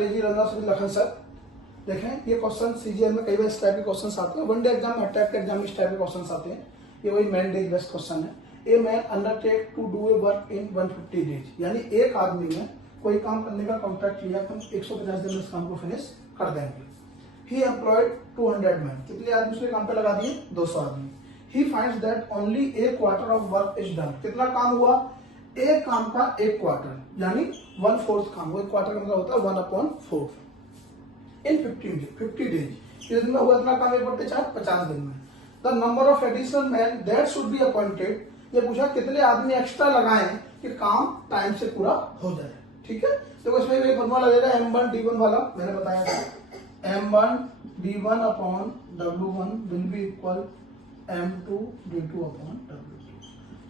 Lazy runners will Lakhan sir. देखें ये question CGL में कई बार इस टाइप के क्वेश्चन आते हैं, वनडे एग्जाम में हर टाइप के एग्जाम में इस टाइप के क्वेश्चन आते हैं। ये वही मैन डेज बेस्ट क्वेश्चन है। A man undertake to do a work in 150 days, यानी एक आदमी ने कोई काम करने का कॉन्ट्रैक्ट लिया, हम 150 दिन में इस काम को फिनिश कर देंगे। ही एम्प्लॉयड 200 मैन, कितने आदमी उसने काम पे लगा दिए? 200 आदमी। He finds that only A quarter of work is done, कितना काम हुआ? एक काम का एक क्वार्टर, यानी 1/4 काम हुआ। एक क्वार्टर का मतलब होता है 1/4 इन 50 डेज। कितने दिन में हुआ इतना काम? 1/4 50 दिन में। The number of additional man that should be appointed, ये पूछा कितने आदमी एक्स्ट्रा लगाएं कि काम टाइम से पूरा हो जाए। ठीक है, तो इसमें एक फॉर्मूला लगेगा M1 D1 वाला, मैंने बताया था। M1 D1 upon W1 will be equal M2 D2 upon W2।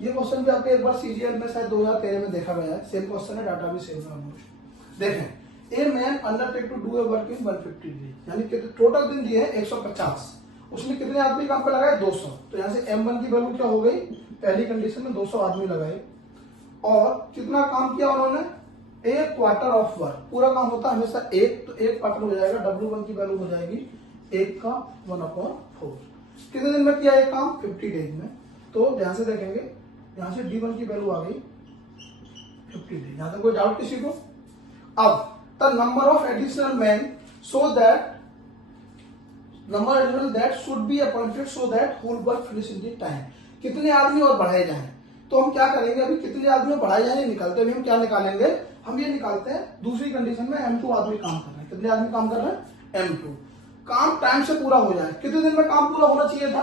ये क्वेश्चन भी आपके एक बार सीजीएल में शायद 2013 में देखा गया है, सेम क्वेश्चन है, डाटा भी सेम है ऑलमोस्ट। देखें, a man undertake to do a work in 150 days, यानी टोटल दिन दिए हैं 150, उसने कितने आदमी काम पे लगाए? 200। तो यहाँ से M1 की वैल्यू क्या हो गई? पहली कंडीशन में 200 आदमी लगाए और कितना काम किया उन्होंने? एक क्वार्टर ऑफ वर्क। पूरा काम होता है हमेशा एक, तो एक क्वार्टर हो जाएगा। W1 की वैल्यू हो जाएगी 1 का 1/4। कितने दिन में किया ये काम? 50 डेज में। तो ध्यान से देखेंगे, यहां से D1 की वैल्यू आ गई 50 डेज। यहां तक कोई डाउट किसी को? अब the number of additional man so that that should be appointed so that whole work finish in the time, कितने आदमी और बढ़ाए जाएं। तो हम क्या करेंगे, अभी कितने आदमी बढ़ाए जाए निकालते, अभी हम क्या निकालेंगे? हम ये निकालते हैं दूसरी कंडीशन में M2 आदमी काम कर रहे हैं। कितने आदमी काम कर रहे हैं? M2। काम टाइम से पूरा हो जाए, कितने दिन में काम पूरा होना चाहिए था?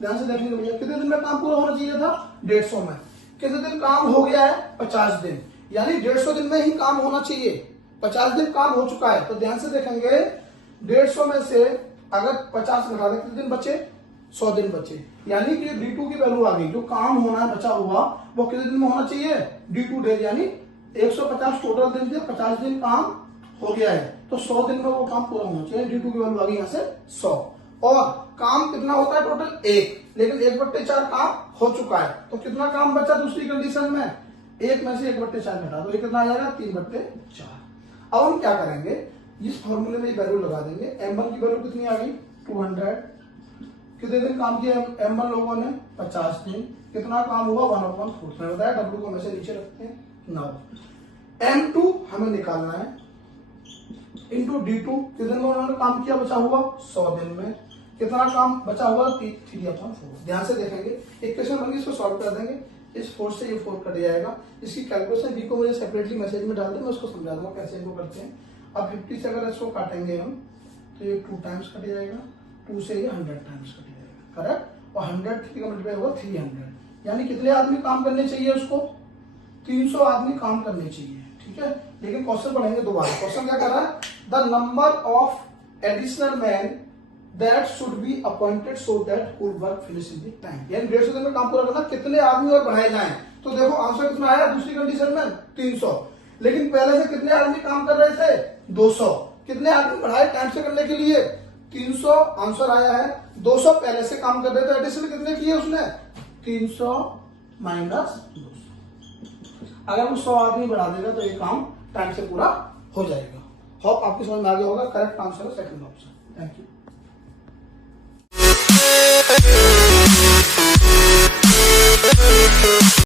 ध्यान से देखेंगे भैया, कितने दिन में काम पूरा होना चाहिए था? 150 में। कितने दिन काम हो गया है? 50 दिन, यानी 150 दिन में ही काम होना चाहिए। 50 दिन काम हो चुका है। तो ध्यान से देखेंगे, 150 में से अगर 50 घटा दें, कितने दिन बचे? 100 दिन बचे, यानी कि D2 की वैल्यू आ गई। जो काम होना है बचा हुआ वो कितने दिन में होना चाहिए? D2 डेज, यानी 150 टोटल दिन थे, 50 दिन काम हो गया है, तो 100 दिन में वो काम पूरा होना चाहिए। D2 की वैल्यू आ गई यहाँ से 100। और काम कितना होता है टोटल? 1, लेकिन 1/4 काम हो चुका है, तो कितना काम बचा दूसरी कंडीशन में? 1 में से 1/4 घटा दो, ये कितना आ जाएगा? 3/4। अब हम क्या करेंगे, इस फॉर्मूले में वैल्यू लगा देंगे। M1 की वैल्यू कितनी आ गई? 200। कितने दिन काम किया M1 लोगों ने? 50 दिन। कितना काम हुआ? 1/4। मैंने बताया W को हमेशा नीचे रखते हैं। नाउ M2 हमें निकालना है इंटू D2, कितने दिन में उन्होंने काम किया बचा हुआ? 100 दिन में। कितना काम बचा हुआ? 3/4। ध्यान से देखेंगे, इक्वेशन बन गई, इसको सॉल्व कर देंगे। इस 4 से ये 4 कट जाएगा। इसकी कैलकुलेशन बी को मुझे सेपरेटली मैसेज में डाल दें, मैं उसको समझा दूंगा कैसे इनको करते हैं। अब 50 से अगर इसको काटेंगे हम, तो ये 2 टाइम्स कट जाएगा, 2 से ये 100 टाइम्स कट जाएगा, करेक्ट। और 100 3 का मल्टीप्लाई होगा 300, यानी कितने आदमी काम करने चाहिए उसको? 300 आदमी काम करने चाहिए। ठीक है, लेकिन क्वेश्चन पढ़ेंगे दोबारा। क्वेश्चन क्या कर रहा है? The number of additional man that should be appointed so that whole work finish in the time, यानी 150 दिन में काम पूरा करना, कितने आदमी और बढ़ाए जाएं। तो देखो आंसर कितना आया दूसरी कंडीशन में? 300, लेकिन पहले से कितने आदमी काम कर रहे थे? 200। कितने आदमी बढ़ाए टाइम से करने के लिए? 300 आंसर आया है। 200 पहले से काम कर रहे थे, एडिशनल कितने किए उसने? 300 माइनस 200। अगर वो 100 आदमी बढ़ा देगा तो ये काम टाइम से पूरा हो जाएगा। होप आपकी समझ में आ गया होगा। करेक्ट आंसर है सेकंड ऑप्शन। Thank you.